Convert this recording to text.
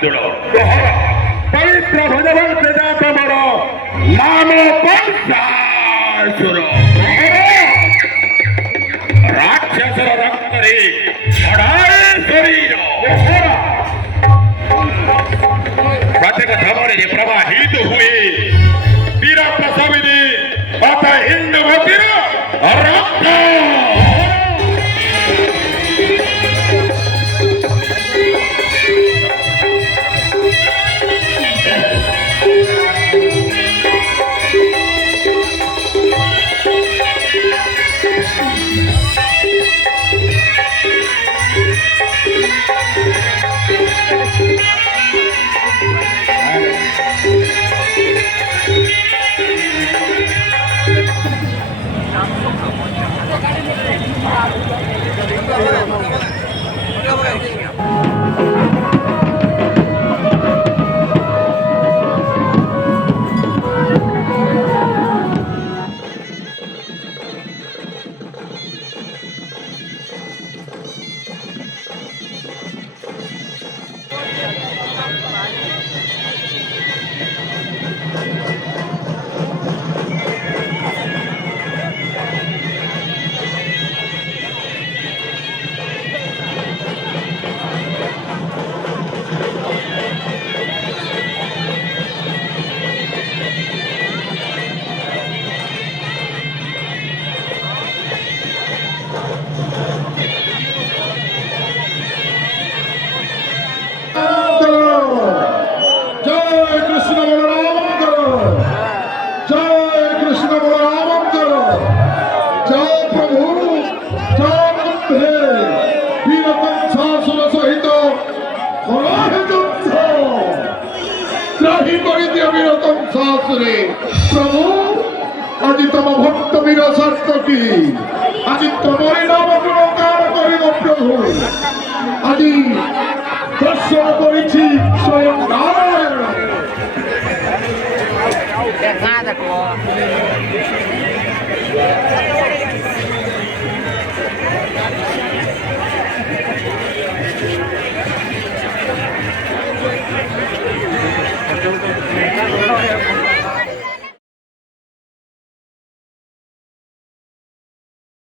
ବନ୍ଧୁଳ ପବିତ୍ର ଭଗବାନ ବେଦାନ୍ତ ମୋର ନାମ ପଞ୍ଚାଶୁର ରାକ୍ଷସର ରକ୍ତରେ ଛଡ଼ାଏ ଶରୀର ପ୍ରତ୍ୟେକ ଧମନୀରେ ପ୍ରବାହିତ ହୁଏ ବୀର ପ୍ରସବିନୀ ତଥା ଇନ୍ଦ୍ରଭତୀର ରକ୍ତ। प्रभु आज तुम भक्त वीर सार्थकी आज तुम्हारी नाम गुणगान करिब प्रभु आज दर्शन करेছি स्वयं नारायण